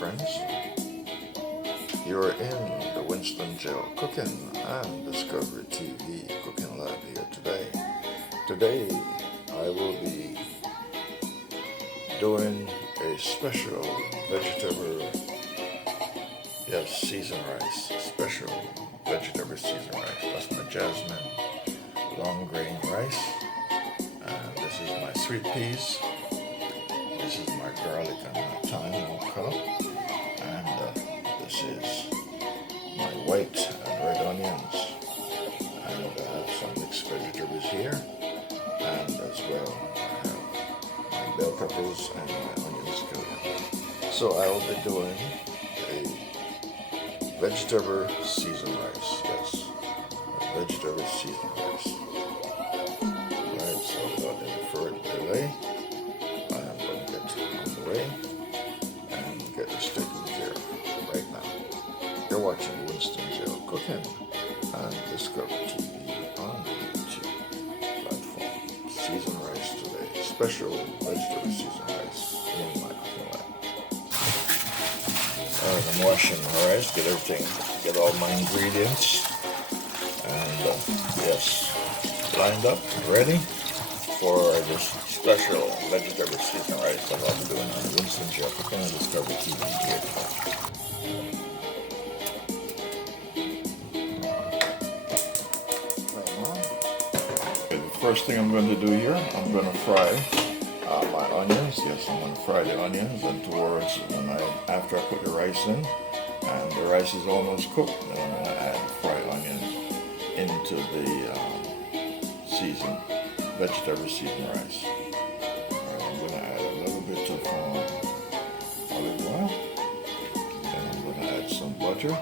friends. You're in the Winston Jail Cooking and Discovery TV Cooking Lab here today. Today I will be doing a special vegetable, seasoned rice. Special vegetable seasoned rice. That's my jasmine long grain rice. And this is my sweet peas. This is my garlic and my thyme on cup. And this is my white and red onions. And I have some mixed vegetables here. And as well, I have my bell peppers and my onion scallion. So I will be doing a vegetable seasoned rice. Yes, a vegetable seasoned rice. Alright, so without any further delay, I am going to get on the way and get this taken care of right now. You're watching Winston Jail Cooking and Discovery TV on the YouTube platform. Seasoned rice today. Special vegetable seasoned rice in my cooking lab. Alright, I'm washing my rice, get all my ingredients, and yes, lined up, ready for this special vegetable seasoned rice that I'll be doing on Winston Jail Cooking and Discovery TV here today. The first thing I'm going to do here, I'm going to fry my onions. Yes, I'm going to fry the onions, and towards after I put the rice in and the rice is almost cooked, then I'm going to add fried onions into the seasoned vegetable seasoned rice. Alright, I'm going to add a little bit of olive oil, and I'm going to add some butter. I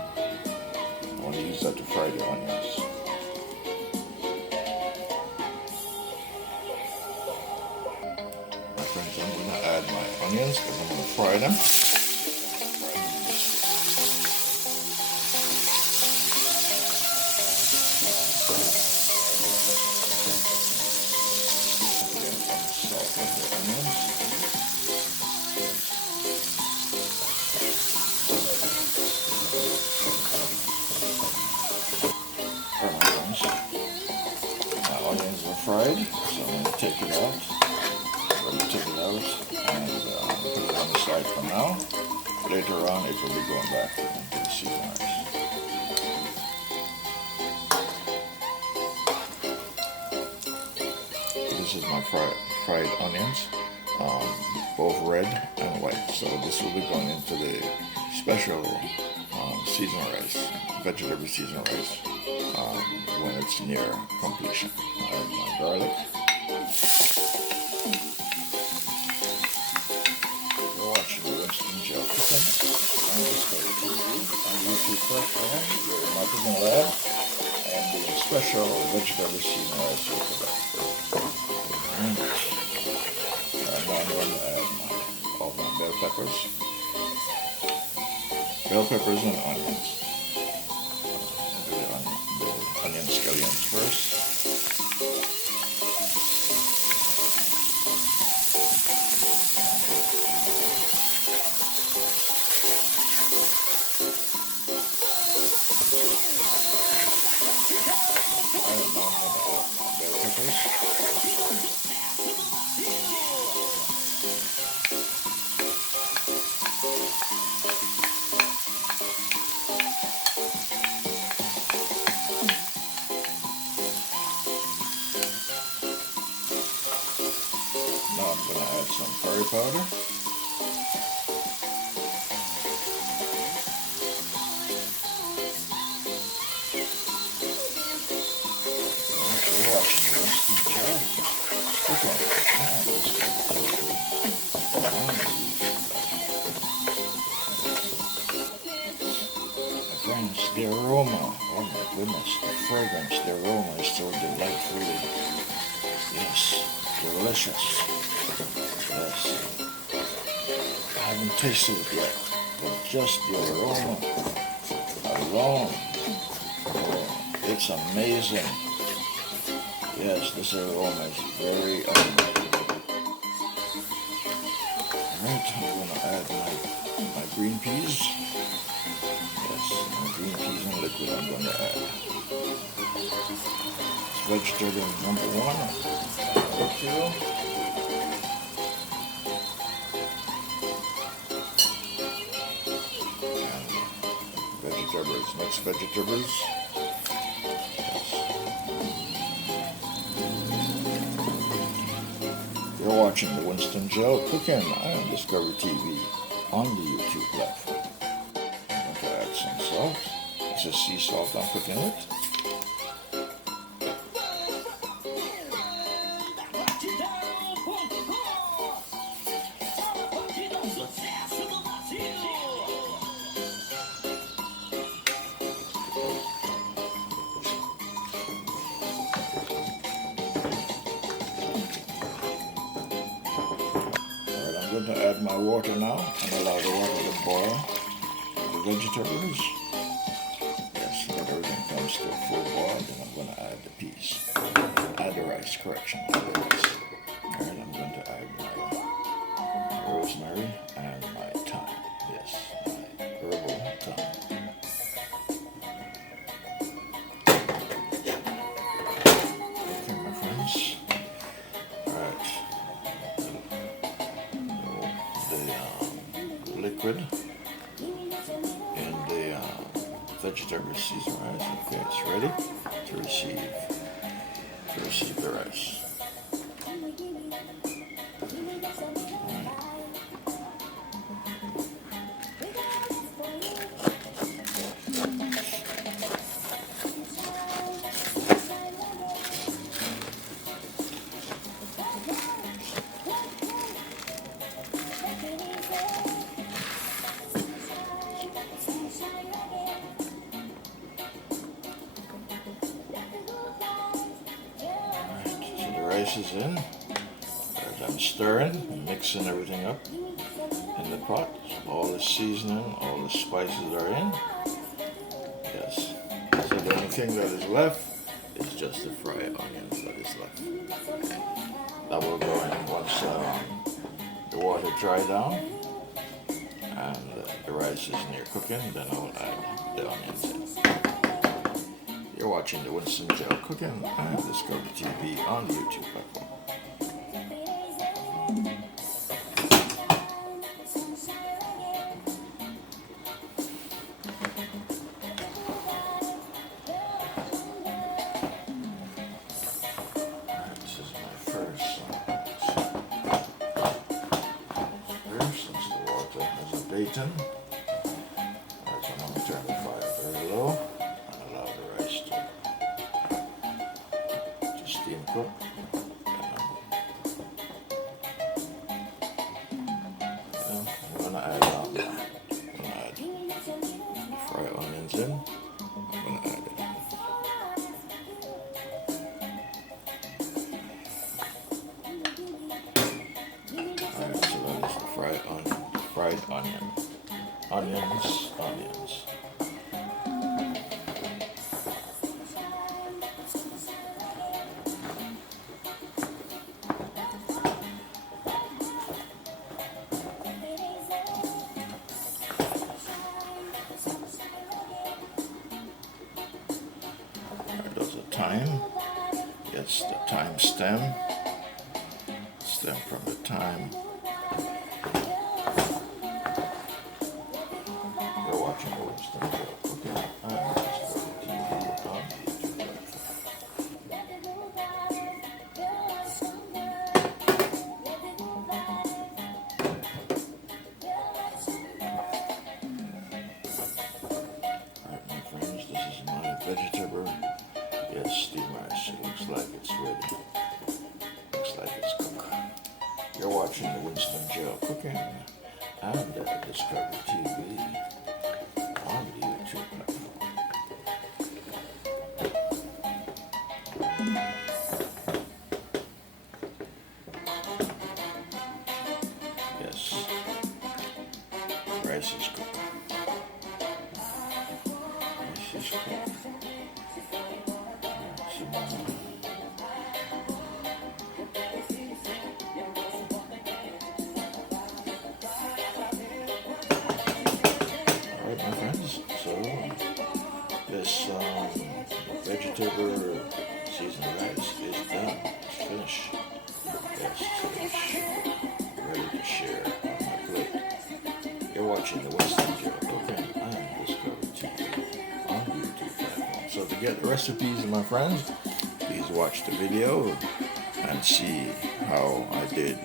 want to use that to fry the onions. Friends, I'm going to add my onions because I'm going to fry them. Salt of the onions. Alright, my onions are fried, so I'm going to take it out. Take it out and put it on the side for now. Later on it will be going back into the seasoned rice. This is my fried onions, both red and white. So this will be going into the special seasoned rice, vegetable seasoned rice, when it's near completion. I have my garlic. Winston Jail Cooking and Discovery TV on YouTube platform. You're in my cooking lab and the special vegetable seasoned rice here today. And now I'm going to add all my bell peppers and onions. I'll do the onion scallions first. Now I'm going to add some curry powder. Friends, the aroma, oh my goodness, the fragrance, the aroma is so delightful. Yes, delicious. Yes. I haven't tasted it yet, but just the aroma alone, oh, it's amazing. Yes, this aroma is very Alright, I'm going to add my my green peas. Yes, my green peas in liquid I'm going to add. It's vegetable number one. And vegetables, mixed vegetables. You're watching the Winston Gel Cooking on Discovery TV on the YouTube platform. I'm going to add some salt. This is sea salt I'm cooking with. I'm going to add my water now and allow the water to boil. The vegetables. Yes, let everything comes to a full boil. Then I'm going to add the peas. Add the rice, correction, add the rice. Alright, I'm going to add my rosemary and my thyme. Yes, my herbal thyme. Okay, my friends. Alright. Liquid in the vegetable seasoned rice. Okay, it's ready to receive the rice. Rice is in. As I'm stirring and mixing everything up in the pot. All the seasoning, all the spices are in. Yes. So the only thing that is left is just the fried onions that is left. That will go in once the water dries down and the rice is near cooking. Then I will add the onions in. You're watching the Winston Gel Cooking on Discovery TV on the YouTube platform. Alright, this is my first since the water has abated. Alright, so I'm going to turn the fire very low. Steam cook. I'm gonna add fried onions in. I'm gonna add it. Alright, so that is the fried onion. Onions. Thyme. Yes, the thyme stem. Stem from the thyme. You're watching the Winston Gel Cooking. I'm just going to TV on the YouTube Alright, my friends, this is my vegetable. Yes, steam rice. It looks like it's ready. Looks like it's cooked. You're watching the Winston Gel Cooking and Discovery TV on the YouTube platform. Yes, rice is cooked. Rice is cooked. vegetable seasoned rice is done. It's finished. Yes, it's finished. Ready to share on my plate. You're watching the Winston Cooking and Discovery TV on the YouTube platform. So to get the recipes, my friends, please watch the video and see how I did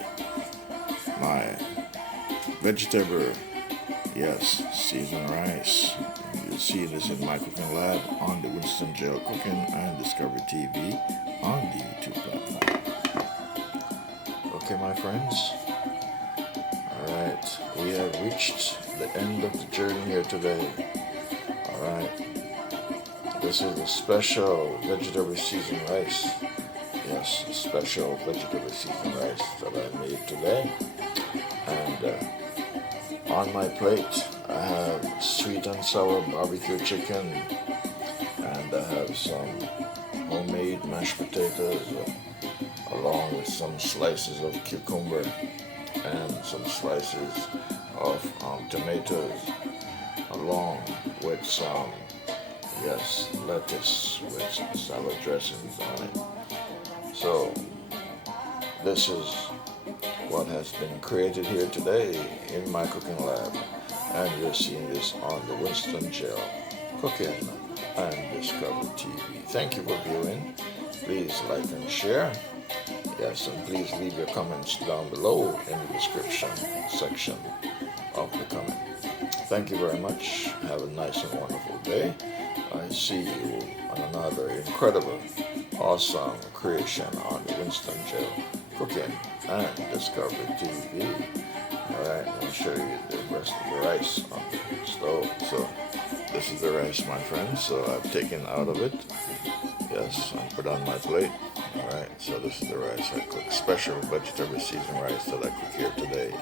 my vegetable, yes, seasoned rice. You'll see this in my cooking lab on the Winston Cooking and Discovery TV on the YouTube platform. Okay, my friends. Alright, we have reached the end of the journey here today. Alright, this is the special vegetable seasoned rice. Yes, special vegetable seasoned rice that I made today. And on my plate, I have sweet and sour barbecue chicken, and I have some homemade mashed potatoes, along with some slices of cucumber and some slices of tomatoes, along with some, yes, lettuce with some salad dressings on it. So this is what has been created here today in my cooking lab, and you're seeing this on the Winston Cooking and Discovery TV. Thank you for viewing. Please like and share. Yes, and please leave your comments down below in the description section of the comment. Thank you very much. Have a nice and wonderful day. I see you on another incredible, awesome creation on the Winston Cooking and Discovery TV. Alright, I'll show you the rest of the rice on the stove. So this is the rice, my friends. So I've taken out of it. Yes, and put on my plate. Alright, so this is the rice I cook. Special vegetable seasoned rice that I cook here today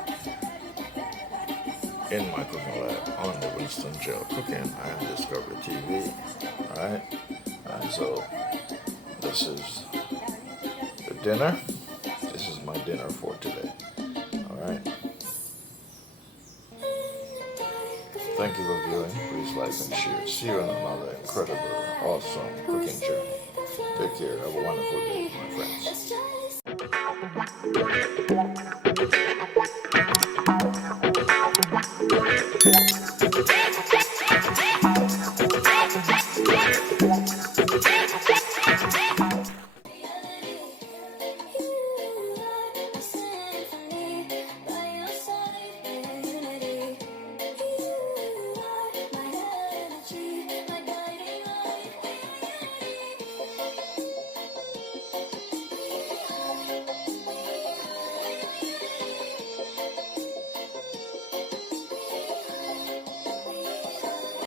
in my cooking lab on the Winston Cooking and Discovery TV. Alright, and so this is the dinner. This is my dinner for today. Alright. Thank you for viewing. Please like and share. See you on another incredible, awesome cooking journey. Take care. Have a wonderful day, my friends.